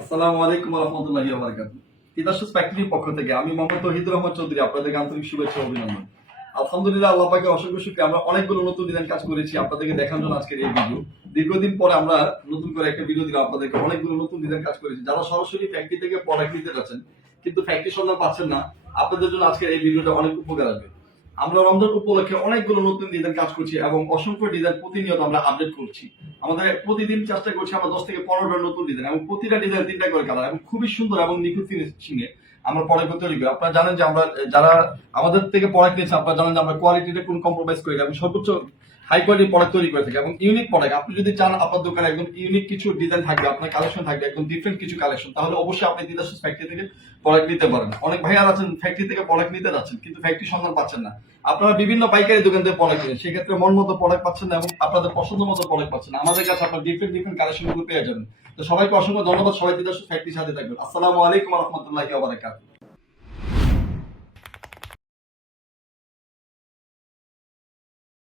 আসসালামু আলাইকুম তিতাসুস ফ্যাক্টরির পক্ষ থেকে আমি মোহাম্মদ তহিদুর রহমান চৌধুরী আন্তরিক শুভেচ্ছা অভিনন্দন। আলহামদুলিল্লাহ আল্লাহ পাকে অসংখ্য আমরা অনেকগুলো নতুন ডিজাইন কাজ করেছি, আপনাদেরকে জন্য আজকের এই ভিডিও দীর্ঘদিন পরে আমরা নতুন করে একটা ভিডিও দিলাম, আপনাদেরকে অনেকগুলো নতুন ডিজাইন কাজ করেছি। যারা সরাসরি ফ্যাক্টরি থেকে প্রোডাক্ট নিতে যাচ্ছেন, কিন্তু ফ্যাক্টরি সন্ধান পাচ্ছেন না, আপনাদের জন্য আজকের এই ভিডিওটা অনেক উপকার আসবে। আমরা রমজান উপলক্ষে অনেকগুলো নতুন ডিজাইন কাজ করছি এবং অসংখ্য ডিজাইন প্রতিনিয়ত আমরা আপডেট করছি। আমাদের প্রতিদিন চেষ্টা করছি আমরা দশ থেকে পনেরোটা নতুন ডিজাইন এবং প্রতিটা ডিজাইন তিনটা করে কালার এবং খুবই সুন্দর এবং নিখুঁত ফিনিশিং এ আমরা প্রোডাক্ট তৈরি করি। আপনারা জানেন যে আমরা, যারা আমাদের থেকে প্রোডাক্ট নিয়েছে, আপনারা জানেন যে আমরা কোয়ালিটিতে কোনো কম্প্রোমাইজ করি এবং সর্বোচ্চ হাই কোয়ালিটির প্রোডাক্ট তৈরি করে থাকি, এবং ইউনিক প্রোডাক্ট আপনি যদি চান আপনার দোকানে একদম ইউনিক কিছু ডিজাইন থাকবে, আপনার কালেকশন থাকবে, একদম ডিফারেন্ট কিছু কালেকশন তাহলে অবশ্যই আপনি দিদাসুস ফ্যাক্টরি থেকে প্রোডাক্ট নিতে পারেন। অনেক ভাইয়ার আছেন ফ্যাক্টরি থেকে প্রোডাক্ট নিতে যাচ্ছেন, কিন্তু ফ্যাক্টরি সন্ধান পাচ্ছেন না। আপনারা বিভিন্ন পাইকারি দোকান থেকে পড়া কিনেন। সেক্ষেত্রে মন মতো পড়া পাচ্ছেন এবং আপনাদের পছন্দ মতো পড়া পাচ্ছেন আমাদের কাছে আপনার ডিফারেন্ট ডিফারেন্ট কালেকশনগুলো পেয়ে যাবেন। তো সবাইকে অসংখ্য ধন্যবাদ। সবাই দিদার সাথে থাকবেন। আসসালামু আলাইকুম রহমতুল্লাহ বারাকাতুহু।